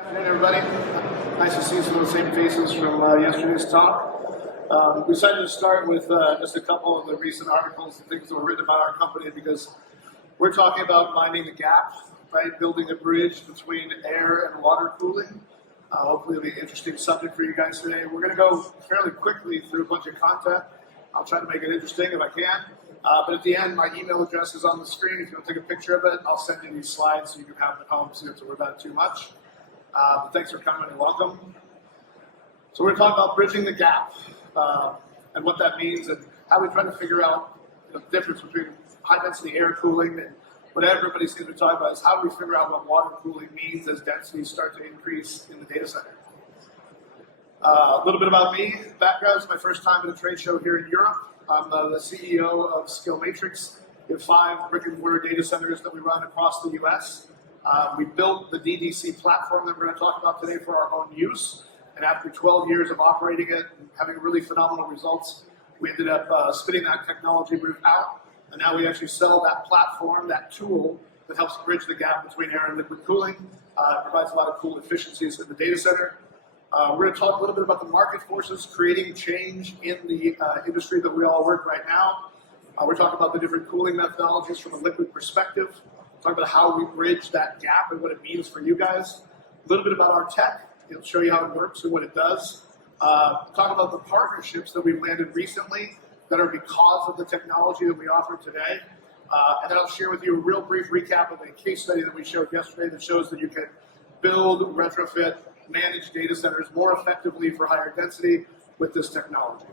Good afternoon, everybody. Nice to see some of the same faces from yesterday's talk. We decided to start with just a couple of the recent articles and things that were written about our company because we're talking about minding the gap, right? Building a bridge between air and water cooling. Hopefully it'll be an interesting subject for you guys today. We're going to go fairly quickly through a bunch of content. I'll try to make it interesting if I can. But at the end, my email address is on the screen. If you want to take a picture of it, I'll send you these slides so you can have them at home so you don't have to worry about it too much. Thanks for coming and welcome. So we're talking about bridging the gap and what that means and how we try to figure out the difference between high density air cooling and what everybody seems to be talking about is how do we figure out what water cooling means as densities start to increase in the data center. A little bit about me. Background is my first time at a trade show here in Europe. I'm the CEO of SkillMatrix. We have 5 brick and mortar data centers that we run across the US. We built the DDC platform that we're going to talk about today for our own use. And after 12 years of operating it and having really phenomenal results, we ended up spitting that technology route out. And now we actually sell that platform, that tool that helps bridge the gap between air and liquid cooling. It provides a lot of cool efficiencies in the data center. We're going to talk a little bit about the market forces creating change in the industry that we all work right now. We're talking about the different cooling methodologies from a liquid perspective. Talk about how we bridge that gap and what it means for you guys. A little bit about our tech. It'll show you how it works and what it does. Talk about the partnerships that we've landed recently that are because of the technology that we offer today. And then I'll share with you a real brief recap of a case study that we showed yesterday that shows that you can build, retrofit, manage data centers more effectively for higher density with this technology.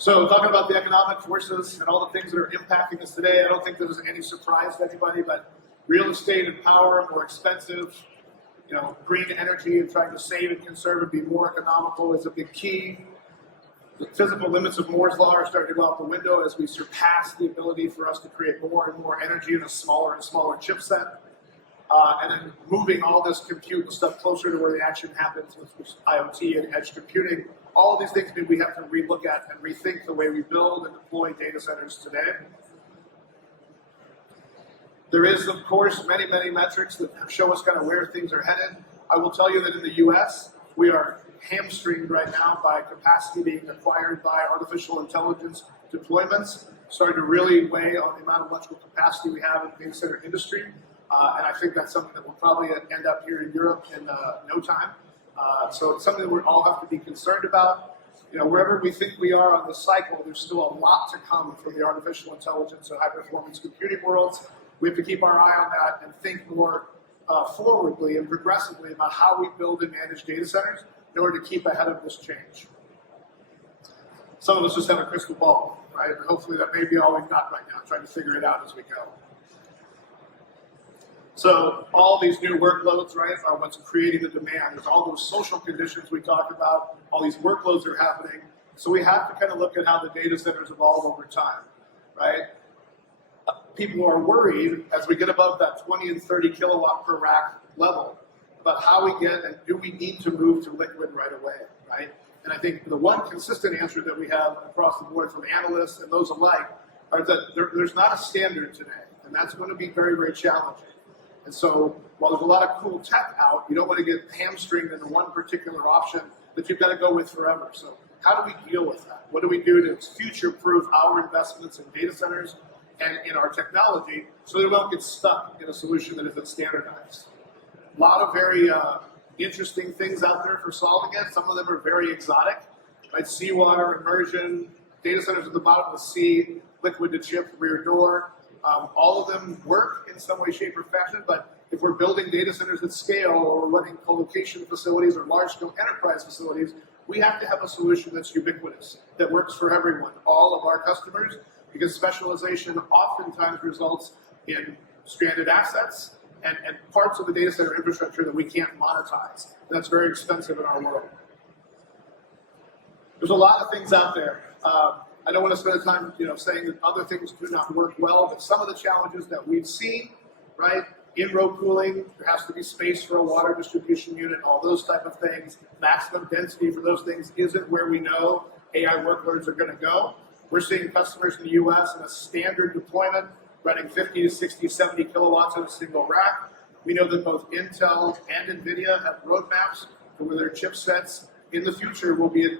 So talking about the economic forces and all the things that are impacting us today, I don't think this is any surprise to anybody, but real estate and power are more expensive. Green energy and trying to save and conserve and be more economical is a big key. The physical limits of Moore's Law are starting to go out the window as we surpass the ability for us to create more and more energy in a smaller and smaller chipset. And then moving all this compute and stuff closer to where the action happens with IoT and edge computing. All of these things mean we have to relook at and rethink the way we build and deploy data centers today. There is, of course, many metrics that show us kind of where things are headed. I will tell you that in the US, we are hamstringed right now by capacity being acquired by artificial intelligence deployments, starting to really weigh on the amount of electrical capacity we have in the data center industry. And I think that's something that will probably end up here in Europe in no time. So it's something that we all have to be concerned about. Wherever we think we are on the cycle, there's still a lot to come from the artificial intelligence and high-performance computing worlds. We have to keep our eye on that and think more forwardly and progressively about how we build and manage data centers in order to keep ahead of this change. Some of us just have a crystal ball, right? And hopefully that may be all we've got right now, trying to figure it out as we go. So all these new workloads, right, are what's creating the demand. There's all those social conditions we talked about. All these workloads are happening. So we have to kind of look at how the data centers evolve over time, right? People are worried as we get above that 20 and 30 kilowatt per rack level about how we get and do we need to move to liquid right away, right? And I think the one consistent answer that we have across the board from analysts and those alike are that there's not a standard today, and that's going to be very challenging. And so while there's a lot of cool tech out, you don't want to get hamstringed into one particular option that you've got to go with forever. So how do we deal with that? What do we do to future-proof our investments in data centers and in our technology so that we don't get stuck in a solution that isn't standardized? A lot of very interesting things out there for solving it. Some of them are very exotic, like seawater, immersion, data centers at the bottom of the sea, liquid to chip, rear door. All of them work in some way, shape, or fashion, but if we're building data centers at scale or we're running co-location facilities or large-scale enterprise facilities, we have to have a solution that's ubiquitous, that works for everyone, all of our customers, because specialization oftentimes results in stranded assets and parts of the data center infrastructure that we can't monetize. That's very expensive in our world. There's a lot of things out there. I don't want to spend time, saying that other things do not work well, but some of the challenges that we've seen, right? In-row cooling, there has to be space for a water distribution unit, all those type of things. Maximum density for those things isn't where we know AI workloads are going to go. We're seeing customers in the US in a standard deployment running 50 to 60, 70 kilowatts on a single rack. We know that both Intel and NVIDIA have roadmaps for where their chipsets in the future will be at,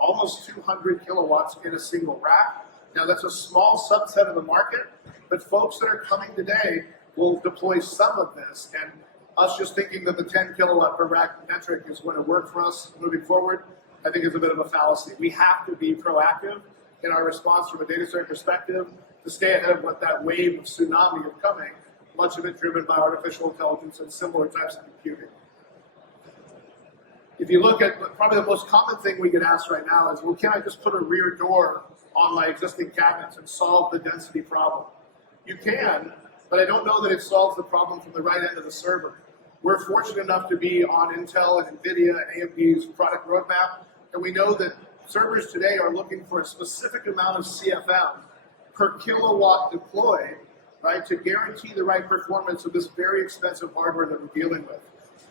almost 200 kilowatts in a single rack. Now that's a small subset of the market, but folks that are coming today will deploy some of this, and us just thinking that the 10 kilowatt per rack metric is going to work for us moving forward, I think is a bit of a fallacy. We have to be proactive in our response from a data center perspective to stay ahead of what that wave of tsunami is coming, much of it driven by artificial intelligence and similar types of computing. If you look at probably the most common thing we get asked right now is, well, can I just put a rear door on my existing cabinets and solve the density problem? You can, but I don't know that it solves the problem from the right end of the server. We're fortunate enough to be on Intel and NVIDIA and AMD's product roadmap, and we know that servers today are looking for a specific amount of CFM per kilowatt deployed, right, to guarantee the right performance of this very expensive hardware that we're dealing with.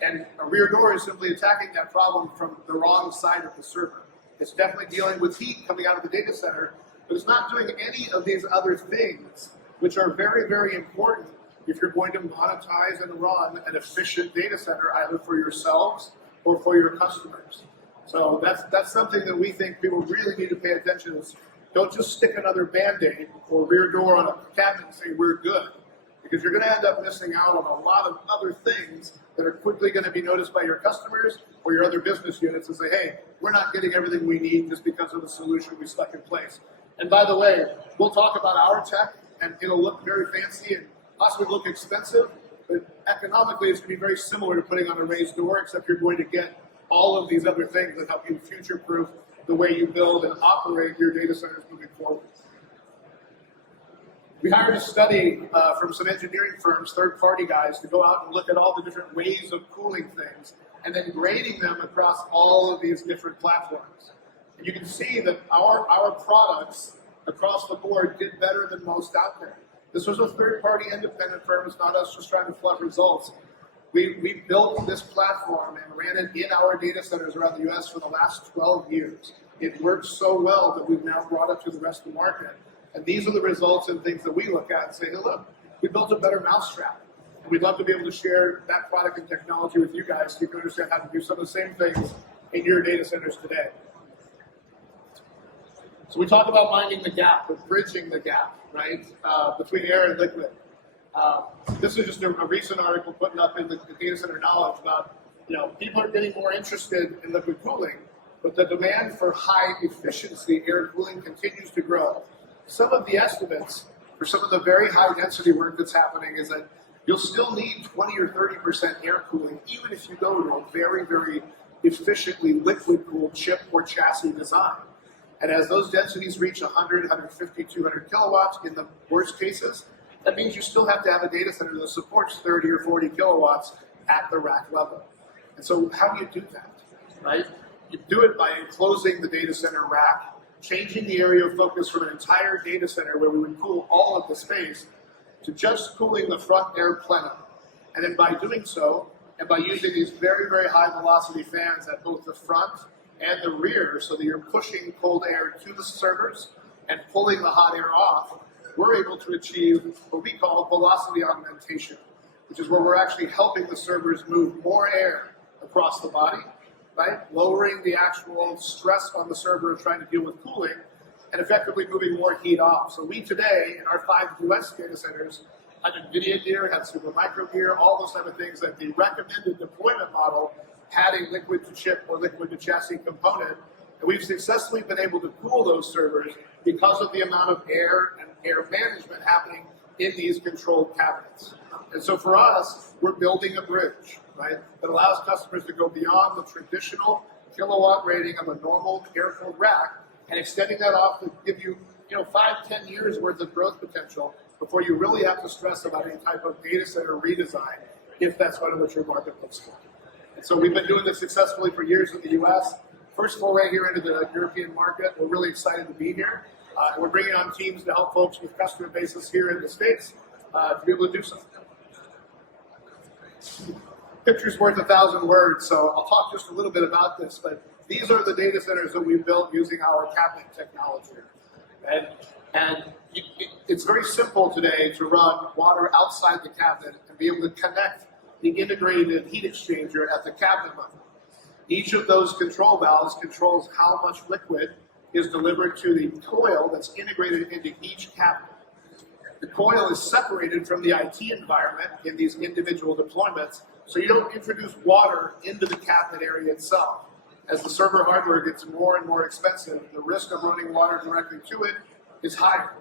And a rear door is simply attacking that problem from the wrong side of the server. It's definitely dealing with heat coming out of the data center, but it's not doing any of these other things, which are very, very important if you're going to monetize and run an efficient data center, either for yourselves or for your customers. So that's something that we think people really need to pay attention to. Don't just stick another Band-Aid or rear door on a cabinet and say we're good, because you're going to end up missing out on a lot of other things that are quickly going to be noticed by your customers or your other business units and say, hey, we're not getting everything we need just because of the solution we stuck in place. And by the way, we'll talk about our tech, and it'll look very fancy and possibly look expensive, but economically it's going to be very similar to putting on a raised door, except you're going to get all of these other things that help you future-proof the way you build and operate your data centers moving forward. We hired a study from some engineering firms, third-party guys, to go out and look at all the different ways of cooling things and then grading them across all of these different platforms. And you can see that our products across the board did better than most out there. This was a third-party independent firm. It's not us just trying to fluff results. We built this platform and ran it in our data centers around the US for the last 12 years. It worked so well that we've now brought it to the rest of the market. And these are the results and things that we look at and say, hey, look, we built a better mousetrap. And we'd love to be able to share that product and technology with you guys so you can understand how to do some of the same things in your data centers today. So we talk about minding the gap, or bridging the gap, right, between air and liquid. This is just a recent article putting up in the Data Center Knowledge about, people are getting more interested in liquid cooling, but the demand for high efficiency air cooling continues to grow. Some of the estimates for some of the very high density work that's happening is that you'll still need 20 or 30% air cooling, even if you go to a very, very efficiently liquid cooled chip or chassis design. And as those densities reach 100, 150, 200 kilowatts in the worst cases, that means you still have to have a data center that supports 30 or 40 kilowatts at the rack level. And so how do you do that, right? You do it by enclosing the data center rack, changing the area of focus from an entire data center where we would cool all of the space to just cooling the front air plenum. And then by doing so, and by using these very, very high velocity fans at both the front and the rear so that you're pushing cold air to the servers and pulling the hot air off, we're able to achieve what we call velocity augmentation, which is where we're actually helping the servers move more air across the body, right? Lowering the actual stress on the server of trying to deal with cooling and effectively moving more heat off. So we today, in our 5 US data centers, have NVIDIA gear, have Supermicro gear, all those type of things that the recommended deployment model had a liquid to chip or liquid to chassis component. And we've successfully been able to cool those servers because of the amount of air and air management happening in these controlled cabinets. And so for us, we're building a bridge, right, that allows customers to go beyond the traditional kilowatt rating of a normal air-cooled rack and extending that off to give you, 5-10 years worth of growth potential before you really have to stress about any type of data center redesign, if that's what your market looks like. And so we've been doing this successfully for years in the US. First foray here into the European market. We're really excited to be here. And we're bringing on teams to help folks with customer bases here in the States to be able to do so. Picture's worth 1,000 words, so I'll talk just a little bit about this, but these are the data centers that we've built using our cabinet technology. And it's very simple today to run water outside the cabinet and be able to connect the integrated heat exchanger at the cabinet level. Each of those control valves controls how much liquid is delivered to the coil that's integrated into each cabinet. The coil is separated from the IT environment in these individual deployments, so you don't introduce water into the cabinet area itself. As the server hardware gets more and more expensive, the risk of running water directly to it is higher.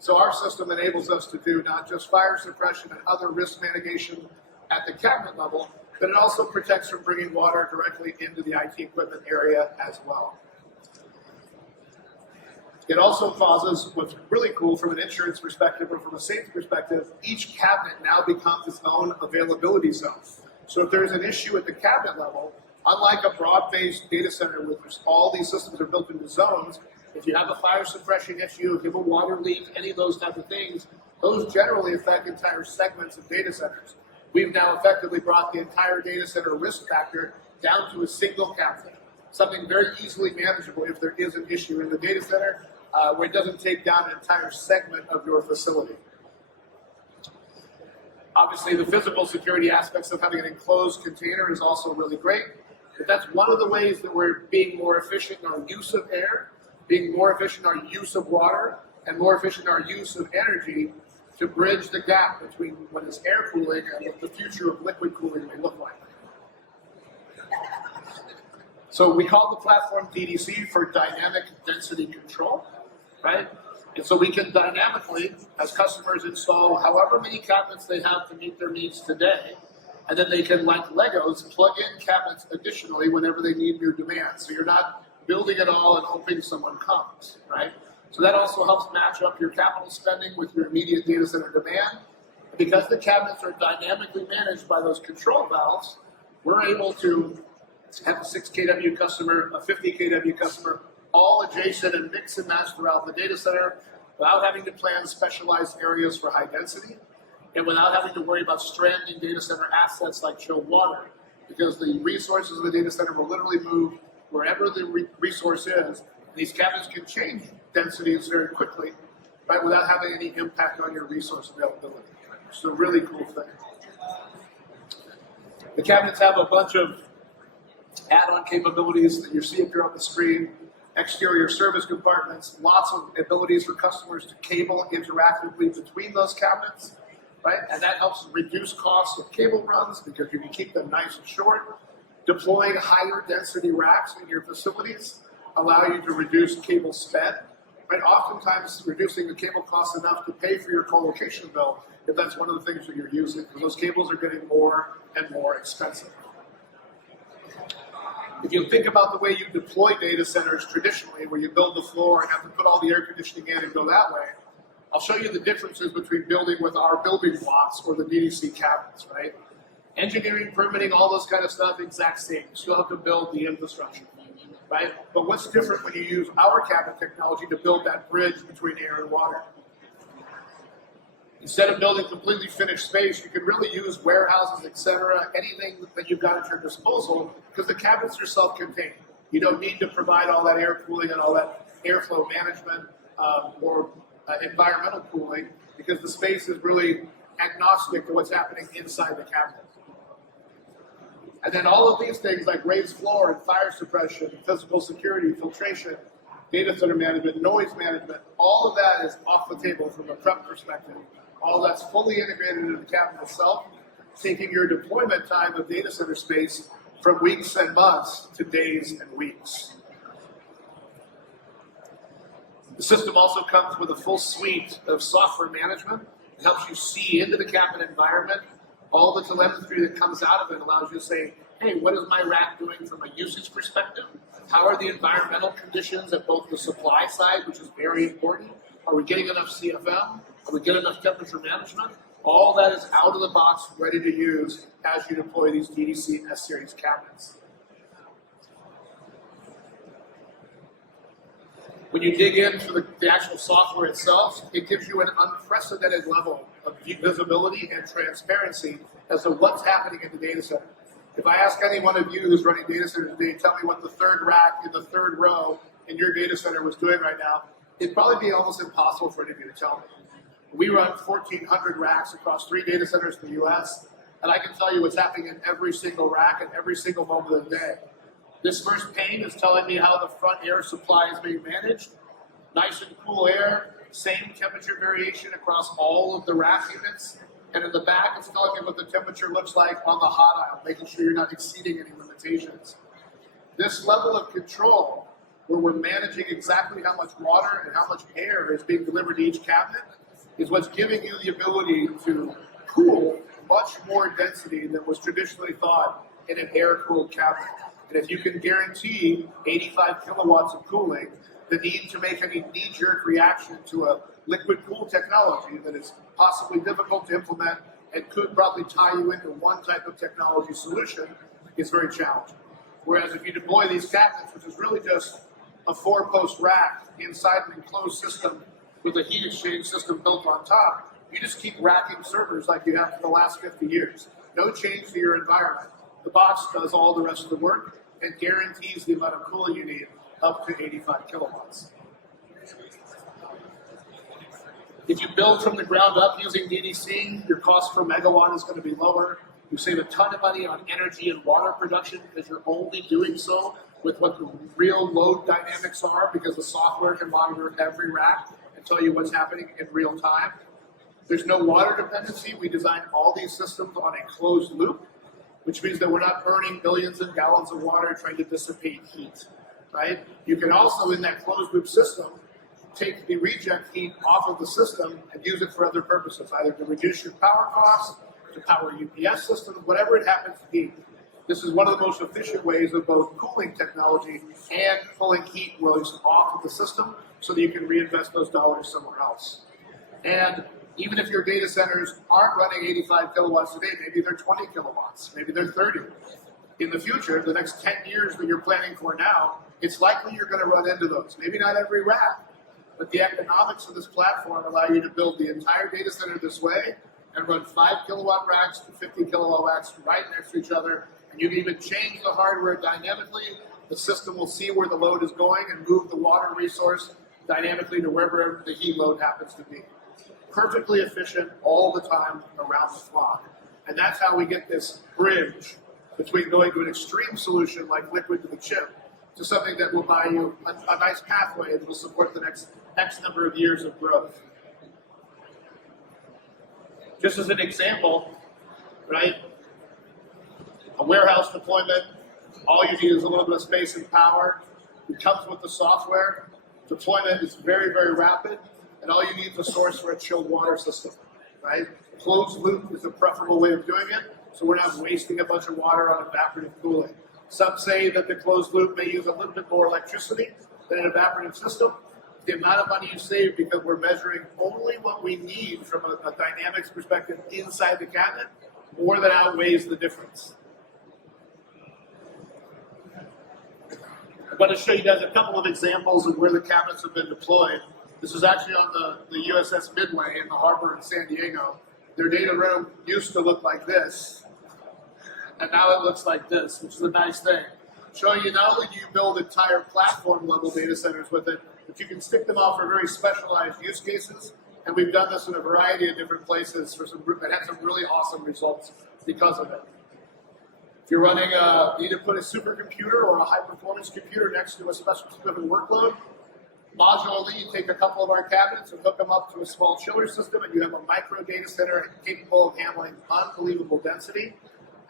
So our system enables us to do not just fire suppression and other risk mitigation at the cabinet level, but it also protects from bringing water directly into the IT equipment area as well. It also causes, what's really cool from an insurance perspective or from a safety perspective, each cabinet now becomes its own availability zone. So if there's an issue at the cabinet level, unlike a broad-based data center where all these systems are built into zones, if you have a fire suppression issue, if you have a water leak, any of those types of things, those generally affect entire segments of data centers. We've now effectively brought the entire data center risk factor down to a single cabinet, something very easily manageable if there is an issue in the data center where it doesn't take down an entire segment of your facility. Obviously, the physical security aspects of having an enclosed container is also really great, but that's one of the ways that we're being more efficient in our use of air, being more efficient in our use of water, and more efficient in our use of energy to bridge the gap between what is air cooling and what the future of liquid cooling may look like. So we call the platform DDC for Dynamic Density Control, right? And so we can dynamically, as customers install however many cabinets they have to meet their needs today, and then they can, like Legos, plug in cabinets additionally whenever they need new demand. So you're not building it all and hoping someone comes, right? So that also helps match up your capital spending with your immediate data center demand. And because the cabinets are dynamically managed by those control valves, we're able to have a 6 kW customer, a 50 kW customer, all adjacent and mix and match throughout the data center without having to plan specialized areas for high density and without having to worry about stranding data center assets like chilled water, because the resources of the data center will literally move wherever the resource is. These cabinets can change densities very quickly, right, without having any impact on your resource availability. It's a really cool thing. The cabinets have a bunch of add-on capabilities that you see up here on the screen. Exterior service compartments, lots of abilities for customers to cable interactively between those cabinets, right? And that helps reduce costs of cable runs because you can keep them nice and short. Deploying higher density racks in your facilities allow you to reduce cable spend, right? Oftentimes reducing the cable costs enough to pay for your co-location bill if that's one of the things that you're using, because those cables are getting more and more expensive. If you think about the way you deploy data centers traditionally, where you build the floor and have to put all the air conditioning in and go that way, I'll show you the differences between building with our building blocks or the DDC cabinets, right? Engineering, permitting, all those kind of stuff, exact same. You still have to build the infrastructure, right? But what's different when you use our cabinet technology to build that bridge between air and water? Instead of building completely finished space, you can really use warehouses, etc., anything that you've got at your disposal, because the cabinets are self-contained. You don't need to provide all that air cooling and all that airflow management or environmental cooling, because the space is really agnostic to what's happening inside the cabinet. And then all of these things like raised floor and fire suppression, physical security, filtration, data center management, noise management, all of that is off the table from a prep perspective. All that's fully integrated into the cabinet itself, taking your deployment time of data center space from weeks and months to days and weeks. The system also comes with a full suite of software management. It helps you see into the cabinet environment. All the telemetry that comes out of it allows you to say, hey, what is my rack doing from a usage perspective? How are the environmental conditions at both the supply side, which is very important? Are we getting enough CFM? Are we getting enough temperature management? All that is out of the box, ready to use as you deploy these DDC S-Series cabinets. When you dig into the actual software itself, it gives you an unprecedented level of visibility and transparency as to what's happening in the data center. If I ask any one of you who's running data centers today, tell me what the third rack in the third row in your data center was doing right now, it'd probably be almost impossible for any of you to tell me. We run 1,400 racks across 3 data centers in the US. And I can tell you what's happening in every single rack at every single moment of the day. This first pane is telling me how the front air supply is being managed. Nice and cool air, same temperature variation across all of the rack units. And in the back, it's telling me what the temperature looks like on the hot aisle, making sure you're not exceeding any limitations. This level of control, where we're managing exactly how much water and how much air is being delivered to each cabinet, is what's giving you the ability to cool much more density than was traditionally thought in an air-cooled cabinet. And if you can guarantee 85 kilowatts of cooling, the need to make any knee-jerk reaction to a liquid-cooled technology that is possibly difficult to implement and could probably tie you into one type of technology solution is very challenging. Whereas if you deploy these cabinets, which is really just a 4-post rack inside an enclosed system with a heat exchange system built on top, you just keep racking servers like you have for the last 50 years. No change to your environment. The box does all the rest of the work and guarantees the amount of cooling you need up to 85 kilowatts. If you build from the ground up using DDC, your cost per megawatt is going to be lower. You save a ton of money on energy and water production because you're only doing so with what the real load dynamics are, because the software can monitor every rack and tell you what's happening in real time. There's no water dependency. We designed all these systems on a closed loop, which means that we're not burning billions of gallons of water trying to dissipate heat, right? You can also, in that closed loop system, take the reject heat off of the system and use it for other purposes, either to reduce your power costs, to power UPS systems, whatever it happens to be. This is one of the most efficient ways of both cooling technology and pulling heat release off of the system so that you can reinvest those dollars somewhere else. And even if your data centers aren't running 85 kilowatts a day, maybe they're 20 kilowatts, maybe they're 30. In the future, the next 10 years that you're planning for now, it's likely you're going to run into those. Maybe not every rack, but the economics of this platform allow you to build the entire data center this way and run 5 kilowatt racks to 50 kilowatt racks right next to each other. And you can even change the hardware dynamically. The system will see where the load is going and move the water resource dynamically to wherever the heat load happens to be. Perfectly efficient all the time around the clock. And that's how we get this bridge between going to an extreme solution like liquid to the chip to something that will buy you a nice pathway and will support the next X number of years of growth. Just as an example, right? A warehouse deployment, all you need is a little bit of space and power. It comes with the software. Deployment is very, very rapid, and all you need is a source for a chilled water system, right? Closed loop is the preferable way of doing it, so we're not wasting a bunch of water on evaporative cooling. Some say that the closed loop may use a little bit more electricity than an evaporative system. The amount of money you save, because we're measuring only what we need from a dynamics perspective inside the cabinet, more than outweighs the difference. I'm going to show you guys a couple of examples of where the cabinets have been deployed. This is actually on the USS Midway in the harbor in San Diego. Their data room used to look like this, and now it looks like this, which is a nice thing. Showing you not only do you build entire platform level data centers with it, but you can stick them out for very specialized use cases. And we've done this in a variety of different places for that had some really awesome results because of it. If you're running you need to put a supercomputer or a high performance computer next to a specific workload, modularly you take a couple of our cabinets and hook them up to a small chiller system, and you have a micro data center capable of handling unbelievable density.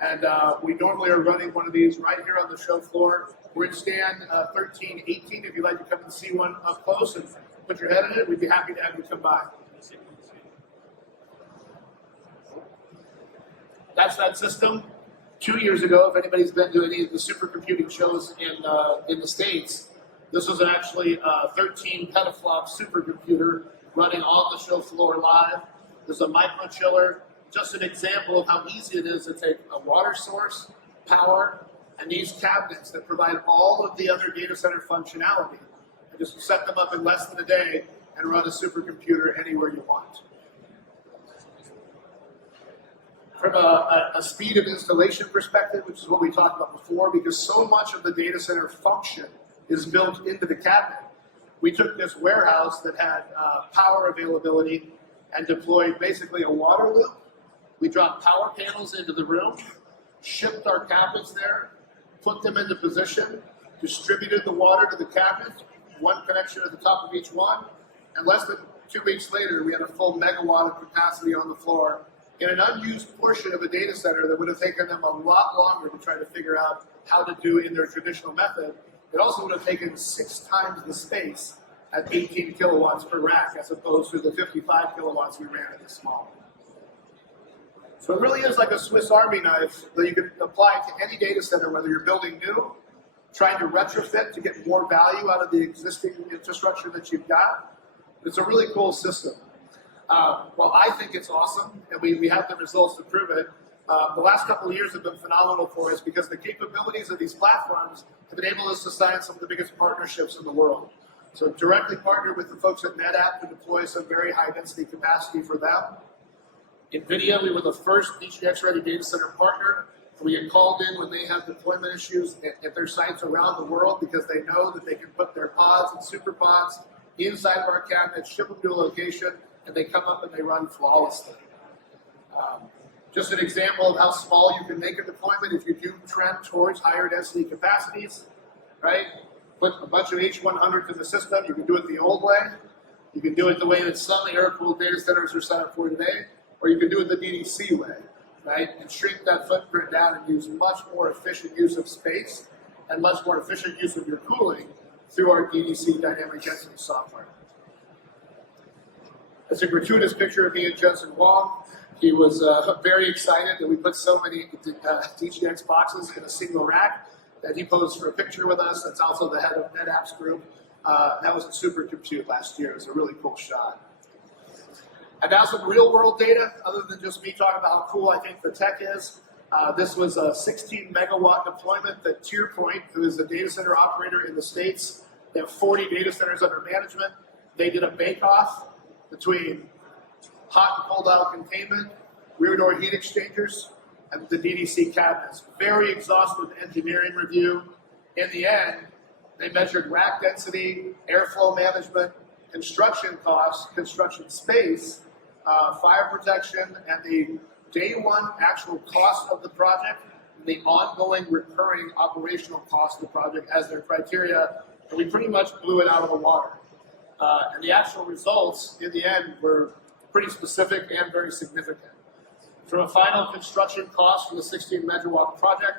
And we normally are running one of these right here on the show floor. We're in stand 1318. If you'd like to come and see one up close and put your head in it, we'd be happy to have you come by. That's that system. 2 years ago, if anybody's been to any of the supercomputing shows in the States, this was actually a 13 petaflop supercomputer running on the show floor live. There's a micro chiller. Just an example of how easy it is to take a water source, power, and these cabinets that provide all of the other data center functionality, and just set them up in less than a day and run a supercomputer anywhere you want. From a speed of installation perspective, which is what we talked about before, because so much of the data center function is built into the cabinet, we took this warehouse that had power availability and deployed basically a water loop We dropped power panels into the room, shipped our cabinets there, put them into position, distributed the water to the cabinet, one connection at the top of each one, and less than 2 weeks later, we had a full megawatt of capacity on the floor in an unused portion of a data center that would have taken them a lot longer to try to figure out how to do in their traditional method. It also would have taken 6 times the space at 18 kilowatts per rack as opposed to the 55 kilowatts we ran at the small. So it really is like a Swiss Army knife that you can apply to any data center, whether you're building new, trying to retrofit to get more value out of the existing infrastructure that you've got. It's a really cool system. Well, I think it's awesome, and we have the results to prove it. The last couple of years have been phenomenal for us because the capabilities of these platforms have enabled us to sign some of the biggest partnerships in the world. So directly partnered with the folks at NetApp to deploy some very high density capacity for them. NVIDIA, we were the first DGX-ready data center partner. We get called in when they have deployment issues at their sites around the world because they know that they can put their pods and super pods inside of our cabinet, ship them to a location, and they come up and they run flawlessly. Just an example of how small you can make a deployment if you do trend towards higher density capacities, right? Put a bunch of H100s in the system. You can do it the old way. You can do it the way that some air-cooled data centers are set up for today, or you can do it the DDC way, right? And shrink that footprint down and use much more efficient use of space and much more efficient use of your cooling through our DDC dynamic density software. It's a gratuitous picture of me and Jensen Huang. He was very excited that we put so many DGX boxes in a single rack that he posed for a picture with us. That's also the head of NetApp's group. That was a Supercompute last year. It was a really cool shot. And now some real world data, other than just me talking about how cool I think the tech is. This was a 16 megawatt deployment that TierPoint, who is a data center operator in the States, they have 40 data centers under management. They did a bake-off between hot and cold aisle containment, rear door heat exchangers, and the DDC cabinets. Very exhaustive engineering review. In the end, they measured rack density, airflow management, construction costs, construction space, fire protection, and the day one actual cost of the project, and the ongoing recurring operational cost of the project as their criteria, and we pretty much blew it out of the water. And the actual results in the end were pretty specific and very significant. From a final construction cost for the 16 megawatt project,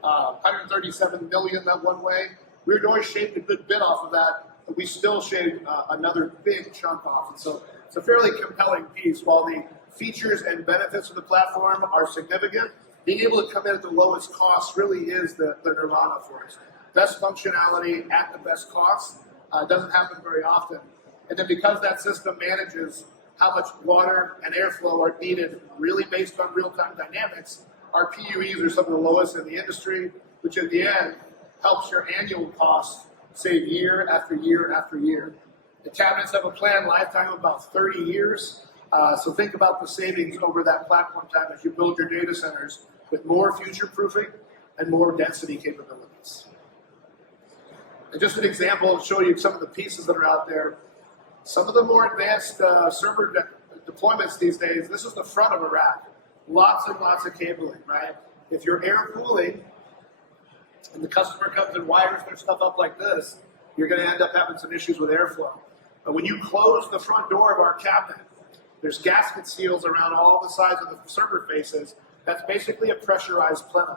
137 million that one way. Rear door shaved a good bit off of that, but we still shaved another big chunk off. And so it's a fairly compelling piece. While the features and benefits of the platform are significant, being able to come in at the lowest cost really is the nirvana for us. Best functionality at the best cost doesn't happen very often. And then because that system manages how much water and airflow are needed really based on real-time dynamics, our PUEs are some of the lowest in the industry, which in the end helps your annual costs save year after year after year. The cabinets have a planned lifetime of about 30 years, so think about the savings over that platform time as you build your data centers with more future-proofing and more density capabilities. And just an example to show you some of the pieces that are out there. Some of the more advanced server deployments these days, this is the front of a rack. Lots and lots of cabling, right? If you're air cooling and the customer comes and wires their stuff up like this, you're going to end up having some issues with airflow. But when you close the front door of our cabinet, there's gasket seals around all the sides of the server faces. That's basically a pressurized plenum.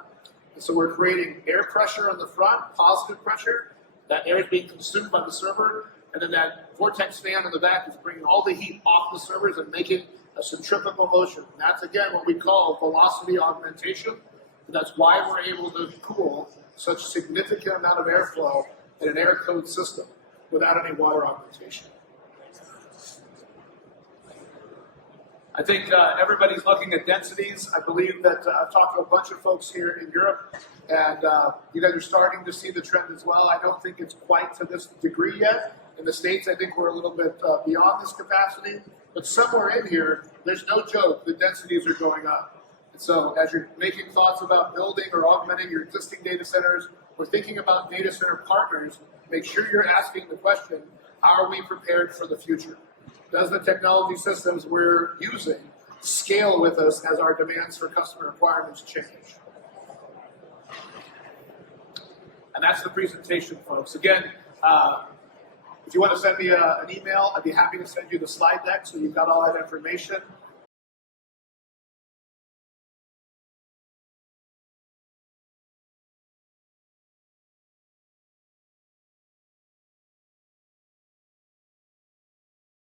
And so we're creating air pressure on the front, positive pressure. That air is being consumed by the server. And then that vortex fan in the back is bringing all the heat off the servers and making a centrifugal motion. And that's, again, what we call velocity augmentation. And that's why we're able to cool such significant amount of airflow in an air-cooled system without any water augmentation. I think everybody's looking at densities. I believe that I've talked to a bunch of folks here in Europe, and you guys are starting to see the trend as well. I don't think it's quite to this degree yet. In the States, I think we're a little bit beyond this capacity, but somewhere in here, there's no joke, the densities are going up. And so as you're making thoughts about building or augmenting your existing data centers, or thinking about data center partners, make sure you're asking the question, how are we prepared for the future? Does the technology systems we're using scale with us as our demands for customer requirements change. And that's the presentation, folks. Again, if you want to send me an email, I'd be happy to send you the slide deck so you've got all that information.